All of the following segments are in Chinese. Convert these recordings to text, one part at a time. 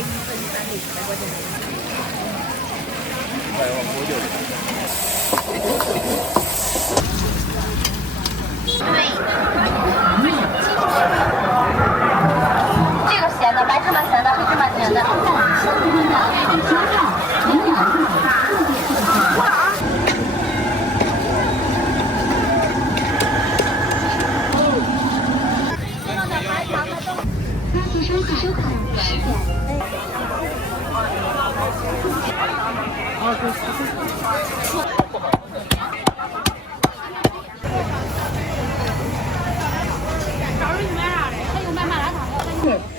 这个咸的，白芝麻咸的，黑芝麻甜的。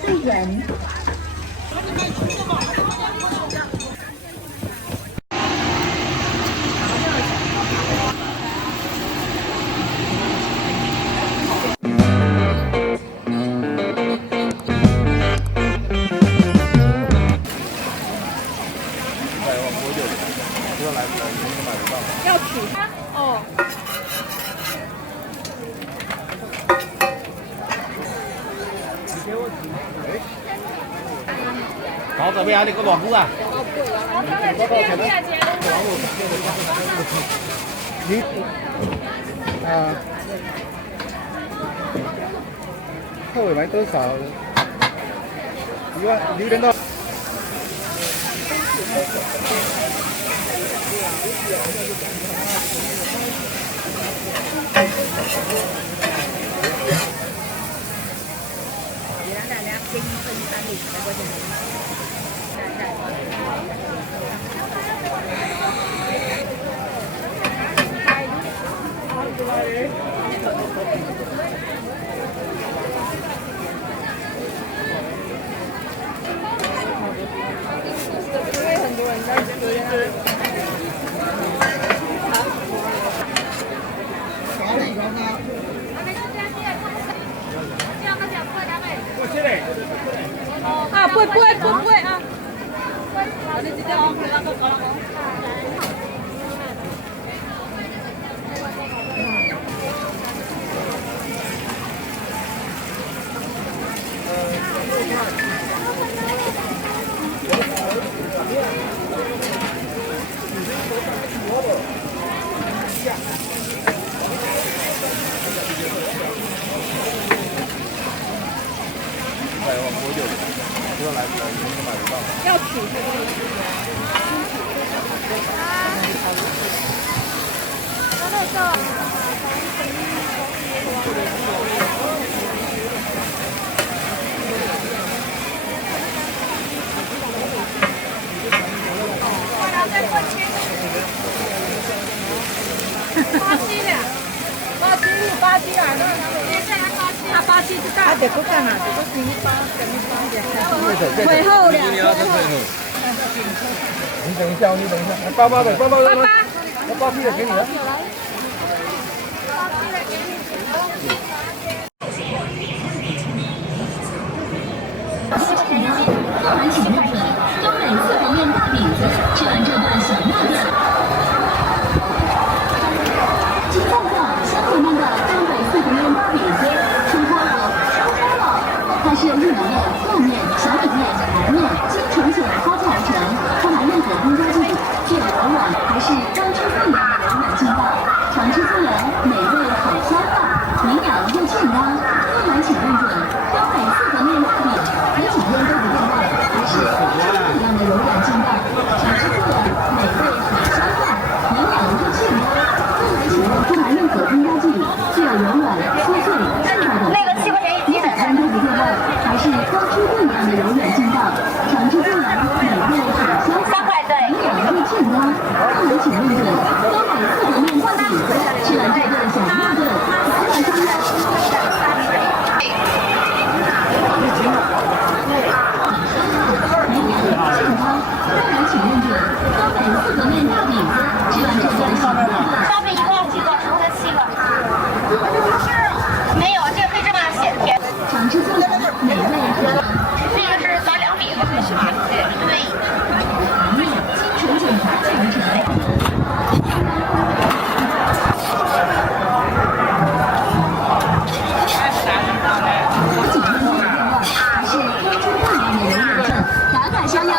最远。要取哦。好，这边还得个萝卜啊。你啊，后尾买多少？6点到。因为很多人在吃。啊，不会啊！我哋直接攞佢啦，個啦。要取巴西啊，那巴西是大。这个干嘛？这个金巴，会厚的。你等一下，包包的，我包批的给你了。客人请认准，东北四合面大饼子，吃完这顿小料店。请看看香口面的东北四合面大饼子，出锅了，它是用意面、厚面、小米面、白面、精纯碱发酵而成，不含任何添加剂，具有柔软，还是刚出锅一样的柔软劲道，常吃粗粮，美味好消化，营养又健康。客人请认准，东北四合面大饼，你几天都不变味，还是刚出锅一样的柔软劲道，常吃粗粮，美味好消化，营养又健康。客人请认，不含任何添加剂，具有柔软、酥脆、劲道的。那个7块钱一斤的。都不变味，还是刚出锅一样的柔软劲道，常吃粗粮，美味好消化，营养又健康。客人请认准，东北四合面大饼，吃完这顿小面顿，还晚上呢。健康，客人请认准，东北四合面大饼，吃完这顿小面顿。烧饼一共有几个？10个7个。没有，这个黑芝麻咸甜。常吃粗粮，美味好。这个是香哟。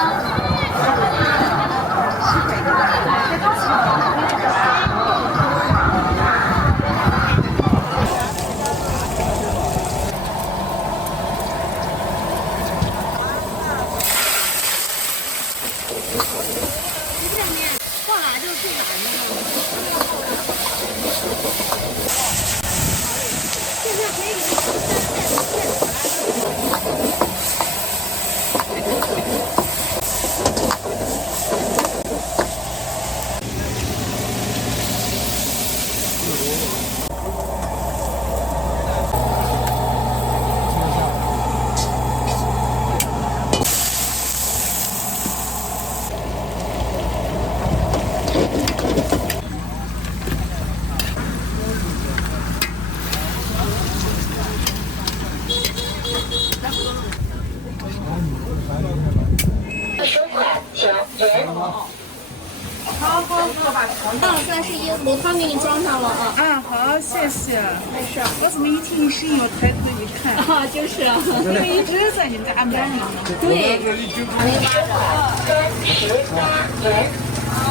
31，我汤给你装上了啊。啊，好，谢谢。没事，我怎么一听声音，我抬头一看，啊，就是啊。因为一直在你们家安排呢。对。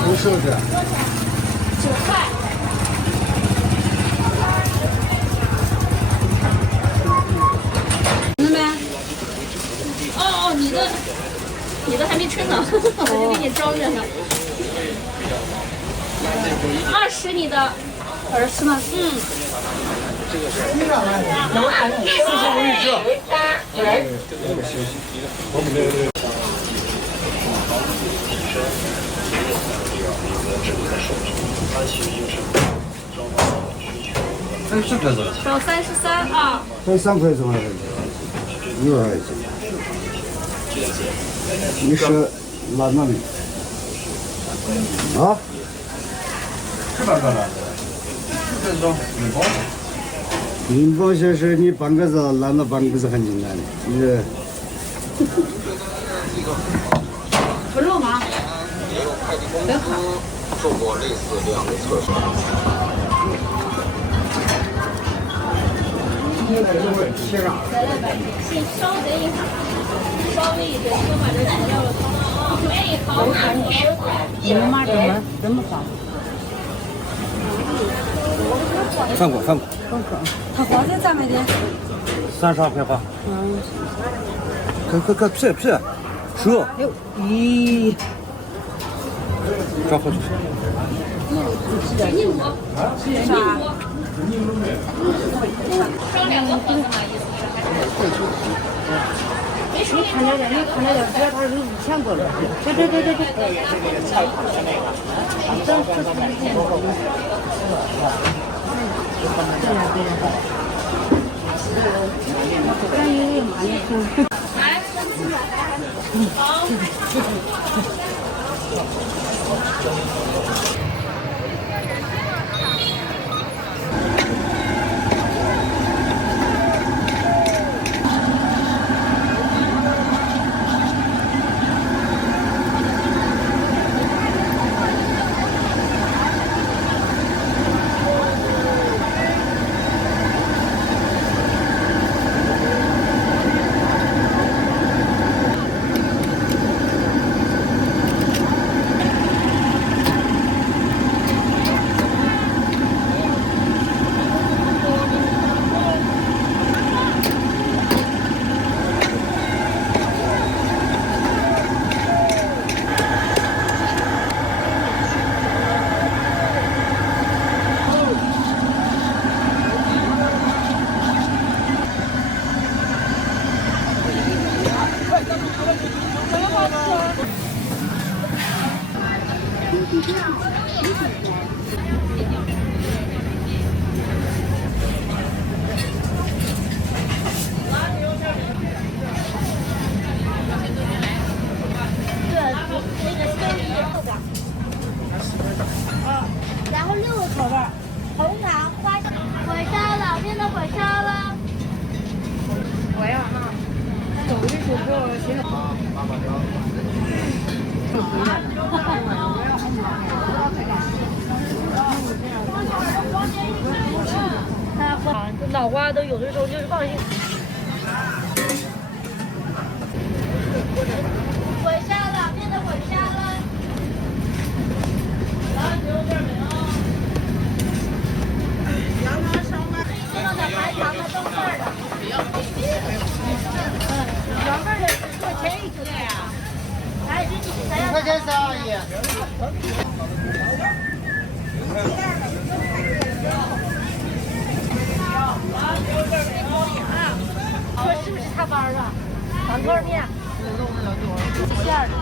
不是不是。9块。没？哦，你的还没称呢，我就给你装着呢。20你的20吗？嗯。哎，是这个。找33啊。这3块多少钱？1块钱。你是哪里？啊？是哪个的？这种面包。面包就是你半个子，拿了半个子很简单的，你这。不肉吗？也有快递公司做过类似这样的测试。先稍等一下，稍微一点，先把这材料了放到啊。哎，好，你们妈怎么放？翻过。它花在咋卖的？32块八。可皮，熟。哟，咦，找回去。硬膜，啥？装2个盒子嘛，意思是还是？没说。你看着点，主要它是5000过了。然后6个口味，红糖、花生、火烧老店的火烧了。我呀哈，走的时候现在。脑瓜都有的时候就是放心。火烧5块钱是阿姨。说是不是他班啊？长棍面，馅儿的。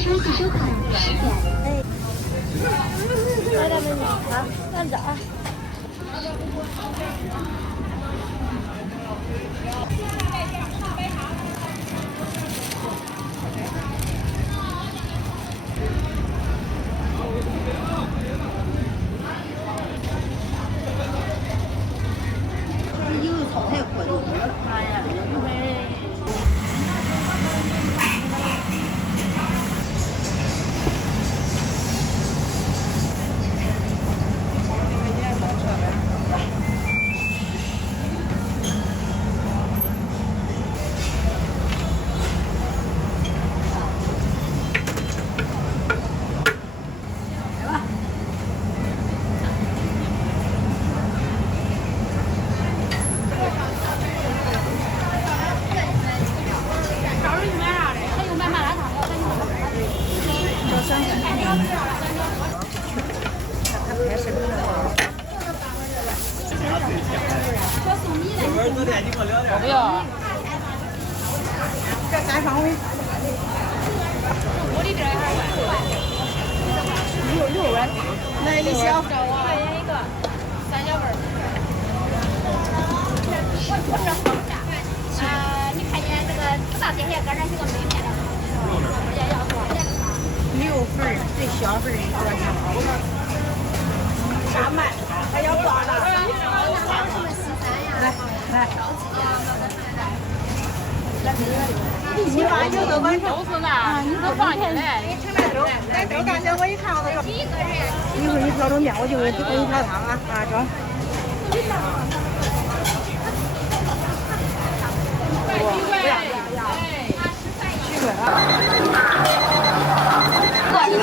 收款10点。来点美女，好，站着啊。我不要。这3方位。我的这儿6碗，来一小。1块钱一个，3小份儿。你看见这个知道这些搁这几个妹妹的，要多少钱6份儿，最小份儿1多少？啥卖？还要挂的。来。你把有的碗都是拿，你都放进来。来豆干这我一看我都说，一会儿你调着面，我就给你调汤啊，装。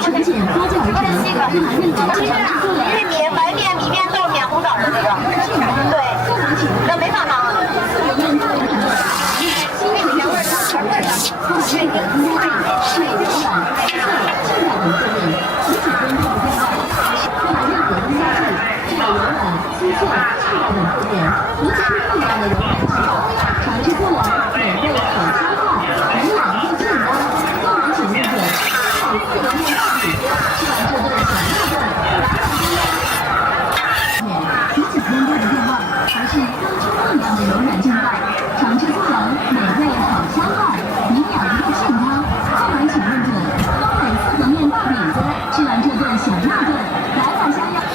呈现发酵而成，含任何成玉米、白面、米面、豆面、红枣的那个，对，那没放糖。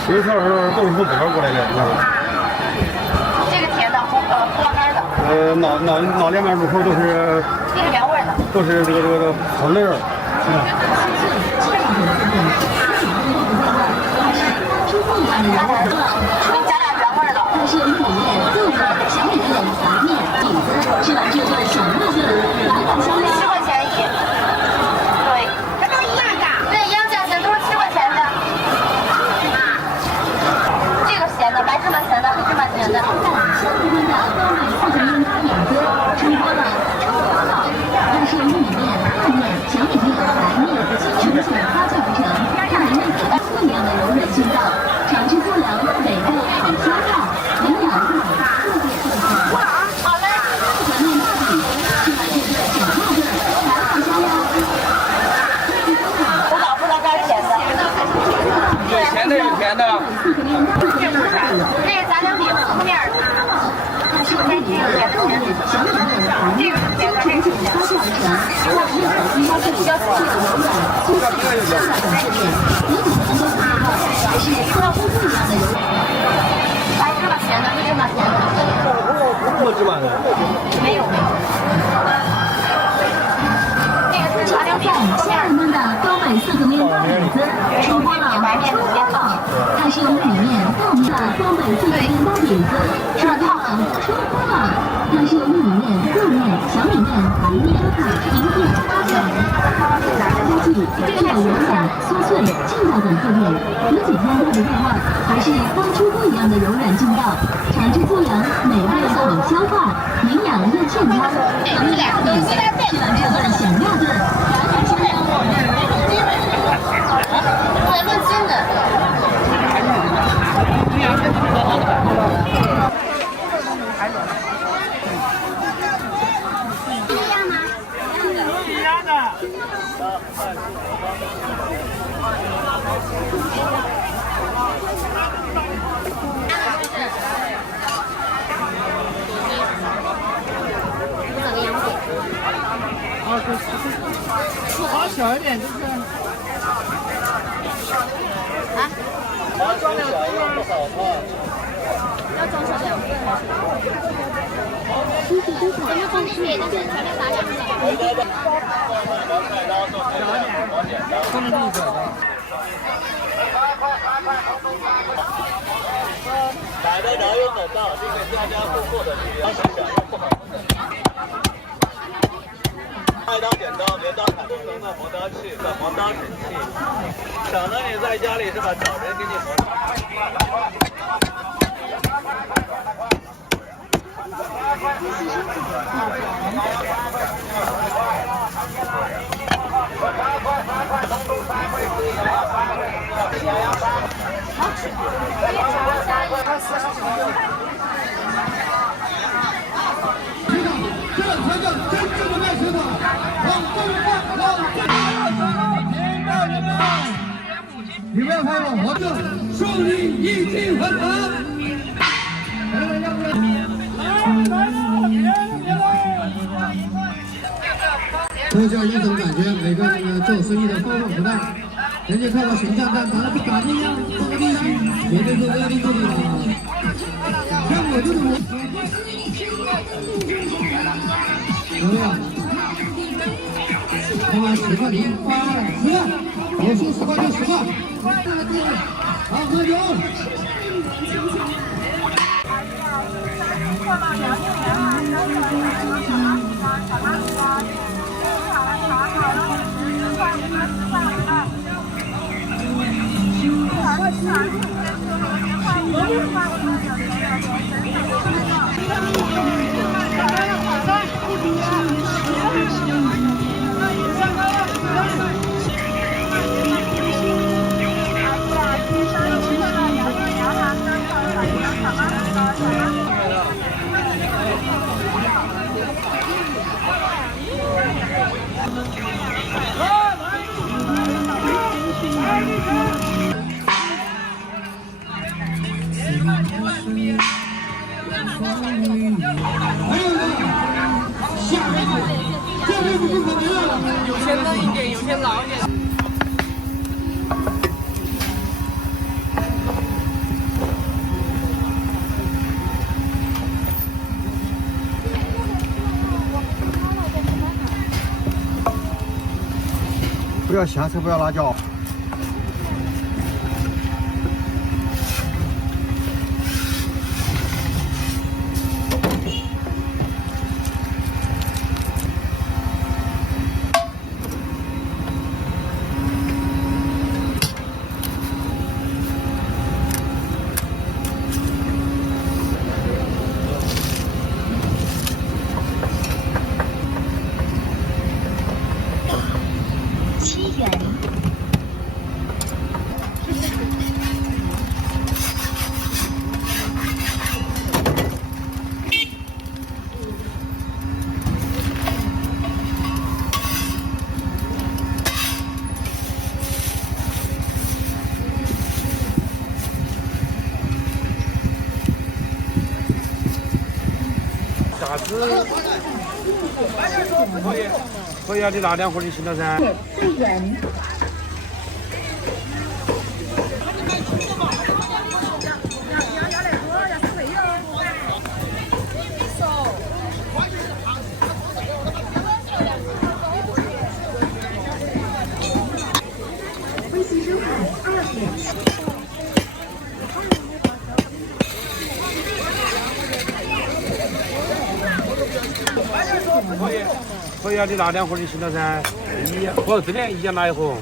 这串是都是从北边过来的，这个甜的，胡辣干的。闹两边入口都是。这个原味的。都是这个草莓儿。加俩原味的。它是米面、豆粉、小米面、白面、饼子，吃完这顿小乐顿，来碗香料。7块钱一。对，这都一样的。对，一样价钱，都是7块钱的。这个咸的，白芝麻咸的，黑芝麻咸的。香喷喷的高美4个面大饼子，出锅了。它是玉米面、豆面、小米面、白面、精纯水发酵而成，它含内可不一样的柔软劲道，常吃粗粮，美味好消化，营养不好，特别特色。好嘞。面大饼，吃完这顿小乐顿，来好香哟。胡枣不能干甜的。有甜的有甜的。这个杂粮饼4面的。10块钱一个，甜的甜的。这个是甜的，这个是甜的。发酵而成，让面粉比较脆，柔软、粗细、香辣等质地，有几个能够体会到，还是超乎不一样的柔软。白芝麻咸的，黑芝麻咸的。没芝麻的。没有。这个是杂粮饼，香喷喷的高美4个面大饼子，出锅了，出锅了。它是由米面、豆面的高美4个面大饼子，出锅了，出锅了。它是由玉米面、豆面、小米面、白面、银面、花卷、加剂，具有柔软、酥脆、劲道等特点。有几天它的味道还是是当初不一样的柔软劲道，长治不良，美味好消化，营养又健康。我们俩都是来吃完这顿享料顿，我们真的。好小一点，就是。啊？要装2份吗？要装成2份还是？咱们放进去，但是前面打2个。小一点，放进去。买的饶有等到，这个大家不错的，要是想要不好。快刀、剪刀、镰刀、砍生的磨刀器和磨刀神器，省得你在家里是吧？找人给你磨。这才叫真正的卖水果，往东方往天道人们，你们要看吗？我这胜利已经很难。脱下一种感觉，每个人做生意的方法不大，人家看到形象，但拿的不咋地呀，这个地方绝对是恶劣的了。像我这种人。有没有？花10块钱，8、10，我说10块就10块。好，喝酒。有些嫩一点，有些老一点。不要下车，不要拉脚。7元。啥子？可以啊，你拿2盒就行了噻。4元。微信收款2元。可以啊，你拿2盒就行了噻。哦，这边1样拿1盒。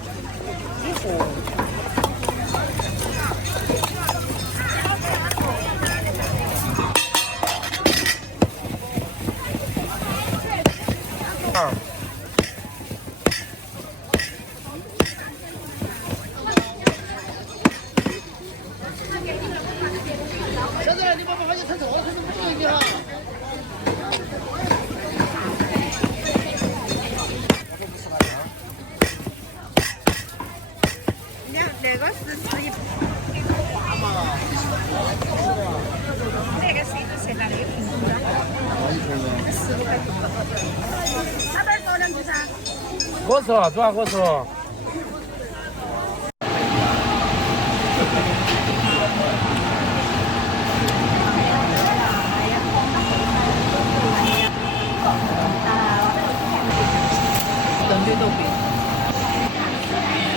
现在你把把你趁早，趁早不一样。那个是吃一那个谁是谁拿的有苹果？15块多。那边少2句噻。我说，主要我说。人均都贵。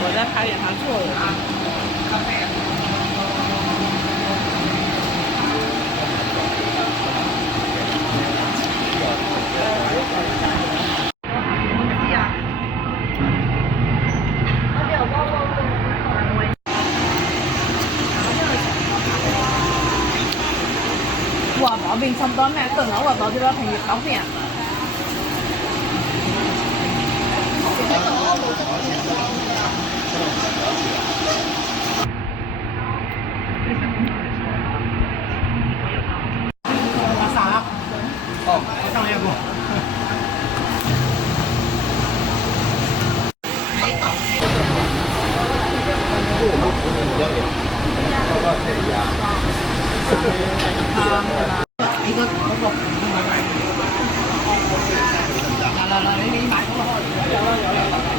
我在排练上做的啊。哇，刨冰差不多买等了，我到这边朋友高边。哦，上夜不？一个多少？来，你买多少？